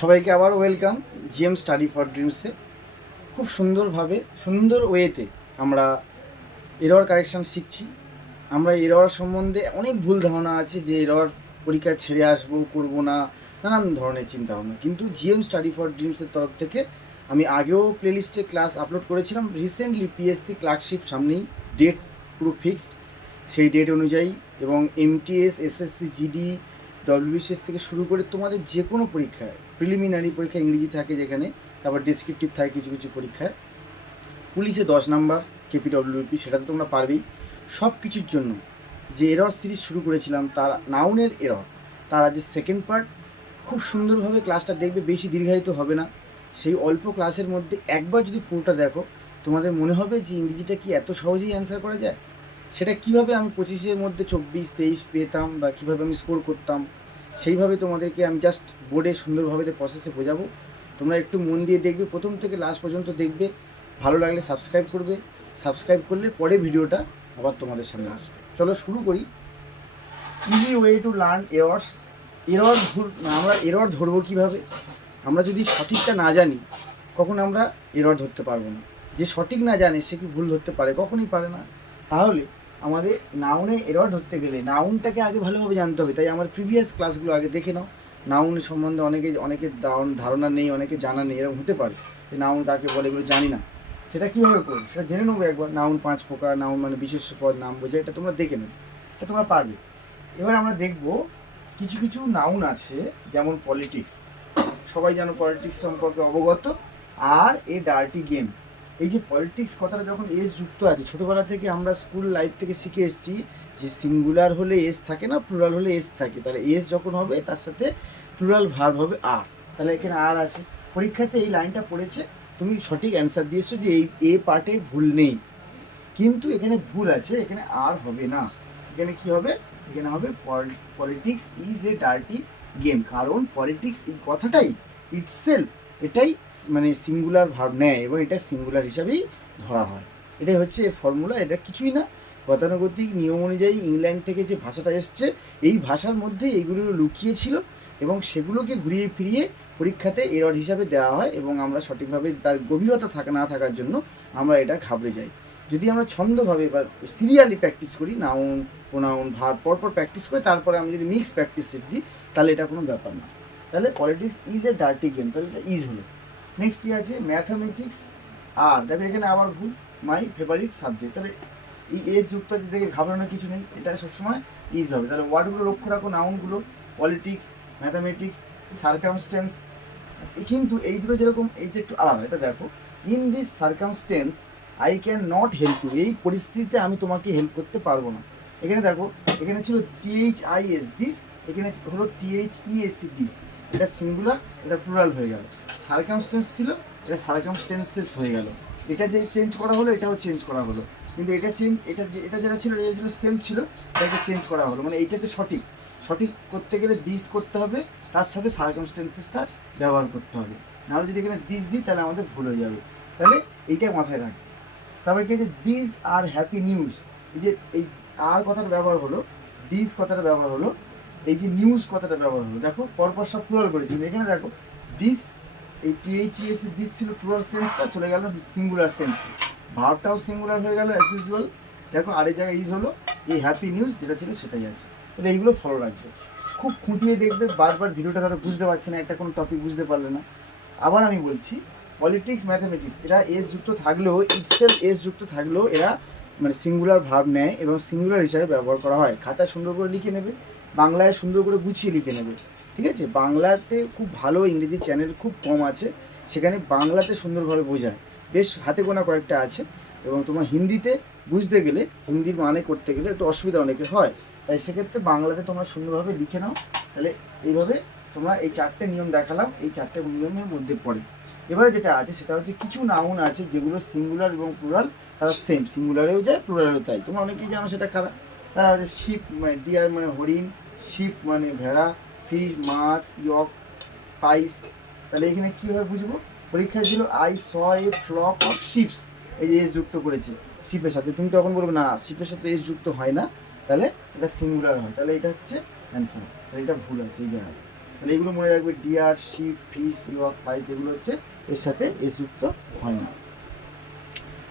সবাইকে আবার welcome GM study for ড্রিমসে খুব সুন্দরভাবে, সুন্দর ওয়েতে আমরা এরর কারেকশান শিখছি। আমরা এরর সম্বন্ধে অনেক ভুল ধারণা আছে যে এরর পরীক্ষা ছেড়ে আসব, করব না, নানান ধরনের চিন্তা ভাবনা। কিন্তু জিএম স্টাডি ফর ড্রিমসের তরফ থেকে আমি আগেও প্লেলিস্টে ক্লাস আপলোড করেছিলাম। রিসেন্টলি পিএসসি ক্লার্কশিপ সামনেই ডেট পুরো ফিক্সড সেই ডেট অনুযায়ী এবং এমটিএস এসএসসি জিডি ডব্লিউবিসিএস থেকে শুরু করে তোমাদের যে কোনো পরীক্ষায় প্রিলিমিনারি পরীক্ষা ইংরেজি থাকে যেখানে, তারপর ডেসক্রিপটিভ থাকে কিছু কিছু পরীক্ষায়, পুলিশে দশ নাম্বার কেপিডব্লিউপি সেটা তো তোমরা পারবেই। সব কিছুর জন্য যে এরর সিরিজ শুরু করেছিলাম, তার নাউনের এরর তার আজ সেকেন্ড পার্ট খুব সুন্দরভাবে ক্লাসটা দেখবে, বেশি দীর্ঘায়িত হবে না। সেই অল্প ক্লাসের মধ্যে একবার যদি পুরোটা দেখো, তোমাদের মনে হবে যে ইংরেজিটা কি এত সহজেই অ্যান্সার করা যায়? সেটা কীভাবে আমি পঁচিশের মধ্যে চব্বিশ, তেইশ পেতাম বা কীভাবে আমি স্কোর করতাম, সেইভাবে তোমাদেরকে আমি জাস্ট বোর্ডে সুন্দরভাবে প্রসেসে বোঝাবো। তোমরা একটু মন দিয়ে দেখবে, প্রথম থেকে লাস্ট পর্যন্ত দেখবে। ভালো লাগলে সাবস্ক্রাইব করবে। সাবস্ক্রাইব করলে পরে ভিডিওটা আবার তোমাদের সামনে আসবে। চলো শুরু করি। Easy way to learn errors error আমরা এরর ধরবো কীভাবে? আমরা যদি সঠিকটা না জানি, কখন আমরা এরর ধরতে পারব না। যে সঠিক না জানে, সে কি ভুল ধরতে পারে? কখনই পারে না। তাহলে আমাদের নাউনে এরর ধরতে গেলে নাউনটাকে আগে ভালোভাবে জানতে হবে। তাই আমার প্রিভিয়াস ক্লাসগুলো আগে দেখে নাও। নাউন সম্বন্ধে অনেকে অনেকে ধারণ- নেই, অনেকে জানা নেই, এরকম হতে পারে। যে নাউন কাকে বলে এগুলো জানি না। সেটা কীভাবে করব? সেটা জেনে নেব একবার। নাউন পাঁচ প্রকার নাউন মানে বিশেষ পদ, নাম বোঝায় এটা তোমরা দেখে নেবে। এটা তোমরা পারবে। এবার আমরা দেখব কিছু কিছু নাউন আছে, যেমন পলিটিক্স সবাই যেন পলিটিক্স সম্পর্কে অবগত। আর এ ডার্টি গেম এই যে পলিটিক্স কথাটা যখন এস যুক্ত আছে, ছোটোবেলা থেকে আমরা স্কুল লাইফ থেকে শিখে এসেছি যে সিঙ্গুলার হলে এস থাকে না প্লুরাল হলে এস থাকে। তাহলে এস যখন হবে, তার সাথে প্লুরাল ভার্ব হবে আর তাহলে এখানে আর আছে। পরীক্ষাতে এই লাইনটা পড়েছে। তুমি সঠিক অ্যান্সার দিয়েছ যে এই এ পার্টে ভুল নেই। কিন্তু এখানে ভুল আছে, এখানে আর হবে না। এখানে কি হবে? এখানে হবে politics is a dirty game কারণ পলিটিক্স এই কথাটাই ইটসেলফ এটাই মানে সিঙ্গুলার ভাব নেয় এবং এটা সিঙ্গুলার হিসাবেই ধরা হয়। এটাই হচ্ছে ফর্মুলা এটা কিছুই না। গতানুগতিক নিয়ম অনুযায়ী ইংল্যান্ড থেকে যে ভাষাটা এসছে, এই ভাষার মধ্যে এইগুলো লুকিয়ে ছিল এবং সেগুলোকে ঘুরিয়ে ফিরিয়ে পরীক্ষাতে এরর হিসাবে দেওয়া হয় এবং আমরা সঠিকভাবে তার গভীরতা থাকা, না থাকার জন্য আমরা এটা ঘাবড়ে যাই। যদি আমরা ছন্দভাবে বা সিরিয়ালি প্র্যাকটিস করি নাউন প্রোনাউন ভার পরপর প্র্যাকটিস করে, তারপরে আমি যদি মিক্স প্র্যাকটিস দিই তাহলে এটা কোনো ব্যাপার না। তাহলে politics is a dirty game তাহলে এটা ইজ হলো। নেক্সট কী আছে? ম্যাথামেটিক্স আর দেখো এখানে আবার ভুল মাই ফেভারিট সাবজেক্ট তাহলে এই এস যুক্ত আছে দেখে ঘাবড়ানোর কিছু নেই, এটা সবসময় ইজ হবে। তাহলে ওয়ার্ডগুলো লক্ষ্য রাখো নাউনগুলো পলিটিক্স ম্যাথামেটিক্স সার্কামস্টেন্স কিন্তু এই দুটো যেরকম, এই যে একটু আলাদা, এটা দেখো। In this circumstance I cannot help you এই পরিস্থিতিতে আমি তোমাকে হেল্প করতে পারব না। এখানে দেখো, এখানে ছিল টিএইচ আই এস দিস এখানে হলো T H E S C this এটা সিঙ্গুলার, এটা প্লুরাল হয়ে গেল। সার্কামস্টেন্স ছিল, এটা সার্কামস্টেন্সেস হয়ে গেল। এটা যে চেঞ্জ করা হলো, এটাও চেঞ্জ করা হলো। কিন্তু এটা চেঞ্জ এটা এটা যেটা ছিল, এটা ছিল সেম ছিল, এটাকে চেঞ্জ করা হলো। মানে এইটা তো সঠিক। সঠিক করতে গেলে দিস করতে হবে, তার সাথে সার্কামস্টেন্সেসটা ব্যবহার করতে হবে। নাহলে যদি এখানে দিস দিই, তাহলে আমাদের ভুল হয়ে যাবে। তাহলে এইটা মাথায় রাখবে তারপরে কি হচ্ছে দিস আর হ্যাপি নিউজ এই যে, এই আর কথাটা ব্যবহার হলো দিস কথাটা ব্যবহার হলো এই যে নিউজ কথাটা ব্যবহার হলো, দেখো, পরপর সব প্লুরাল করেছি এখানে দেখো দিস এই টিএইচইএস দিস ছিল প্লুরাল সেন্সটা চলে গেল সিঙ্গুলার সেন্স ভার্বটাও সিঙ্গুলার হয়ে গেল অ্যাজ ইউজুয়াল দেখো, আরেক জায়গায় ইজ হলো, এই হ্যাপি নিউজ যেটা ছিল সেটাই আছে। তাহলে এইগুলো ফলো রাখবে। খুব খুঁটিয়ে দেখবে, বারবার ভিডিওটা ধরো বুঝতে পারছে না, একটা কোনো টপিক বুঝতে পারলে না। আবার আমি বলছি পলিটিক্স ম্যাথামেটিক্স এরা এস যুক্ত থাকলেও ইটসেল এস যুক্ত থাকলেও এরা মানে সিঙ্গুলার ভাব নেয় এবং সিঙ্গুলার হিসাবে ব্যবহার করা হয়। খাতা সুন্দর করে লিখে নেবে। বাংলায় সুন্দর করে গুছিয়ে লিখে নেবে। ঠিক আছে? বাংলাতে খুব ভালো ইংরেজি চ্যানেল খুব কম আছে। সেখানে বাংলাতে সুন্দরভাবে বোঝায়। বেশ হাতে গোনা কয়েকটা আছে এবং তোমার হিন্দিতে বুঝতে গেলে, হিন্দির মানে করতে গেলে একটু অসুবিধা অনেকের হয়। তাই সেক্ষেত্রে বাংলাতে তোমরা সুন্দরভাবে লিখে নাও। তাহলে এইভাবে তোমরা এই চারটে নিয়ম দেখালাম। এই চারটে নিয়মের মধ্যে পড়ে। এবারে যেটা আছে, সেটা হচ্ছে কিছু নাউন আছে যেগুলো সিঙ্গুলার এবং প্লুরাল তারা সেম সিঙ্গুলারেও যায় প্লুরালেও তাই। তোমরা অনেকেই জানো সেটা খারাপ। তারা হচ্ছে শিপ মানে ডিয়ার মানে হরিণ শিপ মানে ভেড়া ফিশ মাছ ইয়ক পাইস। তাহলে এখানে কীভাবে বুঝব? পরীক্ষায় ছিল I saw a flock of ships এই যে এস যুক্ত করেছে শিপের সাথে। তুমি তখন বলবে, না, শিপের সাথে এস যুক্ত হয় না। তাহলে এটা সিঙ্গুলার হয়। তাহলে এটা হচ্ছে অ্যান্সার তাহলে এটা ভুল আছে এই জায়গায়। তাহলে এগুলো মনে রাখবে ডিয়ার শিপ ফিস ইয়ক ফাইস এগুলো হচ্ছে এর সাথে এস যুক্ত হয় না।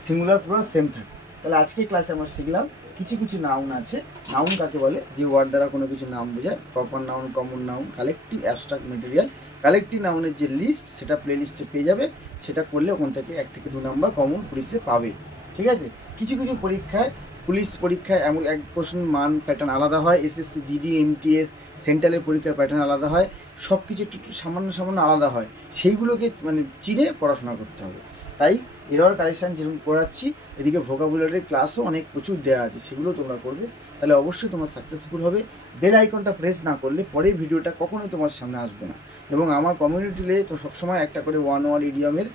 সিঙ্গুলার পুরো সেম থাকে। তাহলে আজকে ক্লাসে আমরা শিখলাম কিছু কিছু নাউন আছে। নাউন কাকে বলে? যে ওয়ার্ড দ্বারা কোনো কিছু নাম বোঝায়। Proper noun common noun collective abstract material collective নাউনের যে লিস্ট সেটা প্লে লিস্টে পেয়ে যাবে। সেটা করলে ওখান থেকে এক থেকে দু নাম্বার কমন পুলিশে পাবে। ঠিক আছে? কিছু কিছু পরীক্ষায় পুলিশ পরীক্ষায় এমন এক প্রশ্ন মান প্যাটার্ন আলাদা হয়। এসএসসি জিডি এমটিএস সেন্ট্রালের পরীক্ষার প্যাটার্ন আলাদা হয়। সব কিছু একটু সামান্য সামান্য আলাদা হয়। সেইগুলোকে মানে চিনে পড়াশোনা করতে হবে। তাই এরর কারেকশান যেরকম করাচ্ছি, এদিকে ভোকাবুলারি ক্লাসও অনেক প্রচুর দেওয়া আছে, সেগুলো তোমরা করবে। তাহলে অবশ্যই তোমার সাকসেসফুল হবে। বেল আইকনটা প্রেস না করলে পরে ভিডিওটা কখনোই তোমার সামনে আসবে না। এবং আমার কমিউনিটিতে তো সবসময় একটা করে ওয়ান ওয়ান ইডিয়ামের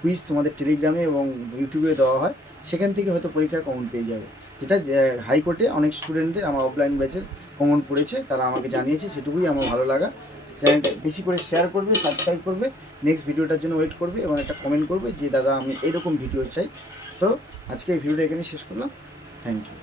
কুইজ তোমাদের টেলিগ্রামে এবং ইউটিউবে দেওয়া হয়। সেখান থেকে হয়তো পরীক্ষায় কমন পেয়ে যাবে। যেটা হাইকোর্টে অনেক স্টুডেন্টদের আমার অফলাইন ব্যাচের কমন পড়েছে। তারা আমাকে জানিয়েছে, সেটুকুই আমার ভালো লাগা। চ্যানেলটা বেশি করে শেয়ার করবে সাবস্ক্রাইব করবে নেক্সট ভিডিওটার জন্য ওয়েট করবে এবং একটা কমেন্ট করবে যে, দাদা, আমি এরকম ভিডিও চাই। তো আজকে এই ভিডিওটা এখানে শেষ করলাম। Thank you